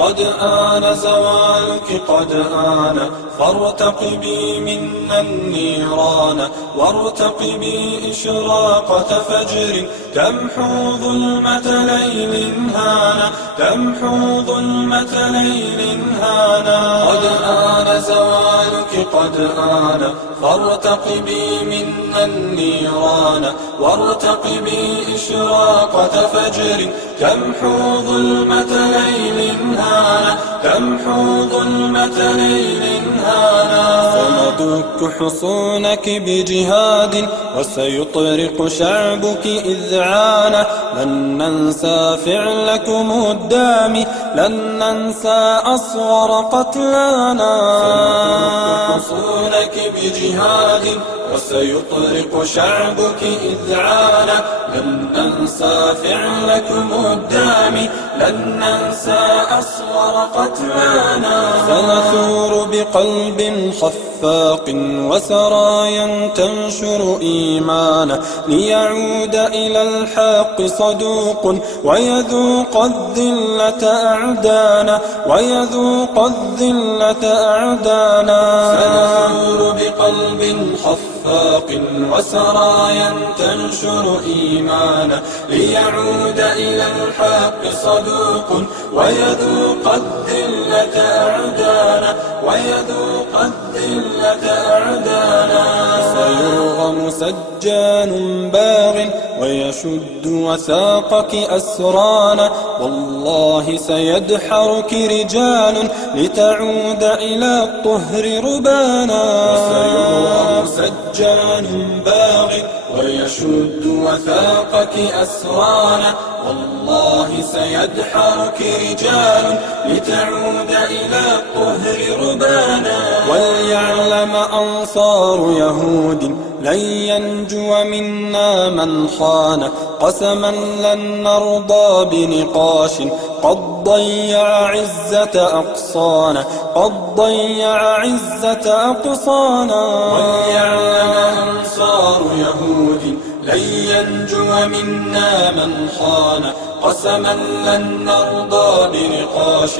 قد آن زوالك قد آن فارتقبي منا النيران وارتقبي إشراقة فجر تمحو ظلمة ليل هانا تمحو ظلمة ليل هانا قد آن زوالك قد آن فارتقبي منا النيران وارتقبي إشراقة فجر تمحو ظلمة ليل هانا تمحو ظلمة ليل هانا سندك حصونك بجهاد وسيطرق شعبك إذعانا لن ننسى فعلكم الدامي لن ننسى أصغر قتلانا سندك حصونك بجهاد وسيطرق شعبك إذعانا لن ننسى فعلكم الدامي لن ننسى أصغر قتلانا سنثور بقلب خفاق وسرايا تنشر إيمانا ليعود إلى الحق صدوق ويذوق الذلة أعدانا ويذوق الذلة أعدانا سنثور بقلب خفاق وسرايا تنشر إيمانا ليعود إلى الحق صدوق ويذوق الذلة أعدانا ويذوق الذلة أعدانا سيرغم سجان باغ ويشد وثاقك أسرانا والله سيدحرك رجال لتعود إلى الطهر ربانا سيرغم سجان باغ ويشد وثاقك أسرانا والله سيدحرك رجال لتعود إلى الطهر ربانا وليعلم أنصار يهود لن ينجو منا من خان قسما لن نرضى بنقاش قد ضيع عزة أقصانا قد ضيع عزة أقصانا وليعلم أنصار يهود لن ينجو منا من خان قسما لن نرضى بنقاش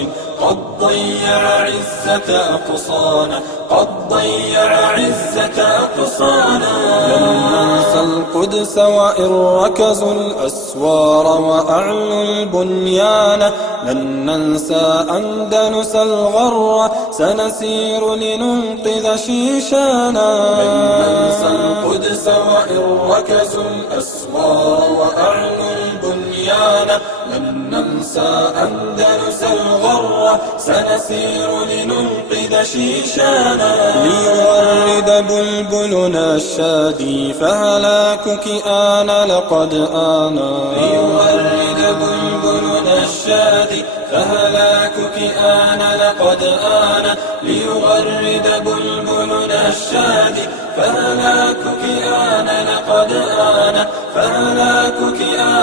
قد ضيع عزة أقصانا قد ضيع عزة أقصانا لن ننسى القدس وإن ركزوا الأسوار وأعلوا البنيان لن ننسى أندلس الغر سنسير لننقذ شيشانا لن ننسى القدس وإن ركزوا الأسوار وأعلوا البنيان لن ننسى أندلس الغر سنسير لننقذ شيشانا ليغرد بلبلنا الشادي فهلاكك آن لقد آنا ليغرد بلبلنا الشادي فهلاكك آن لقد آن ليغرد بلبلنا الشادي فهلاكك آن لقد آن فهلاكك آن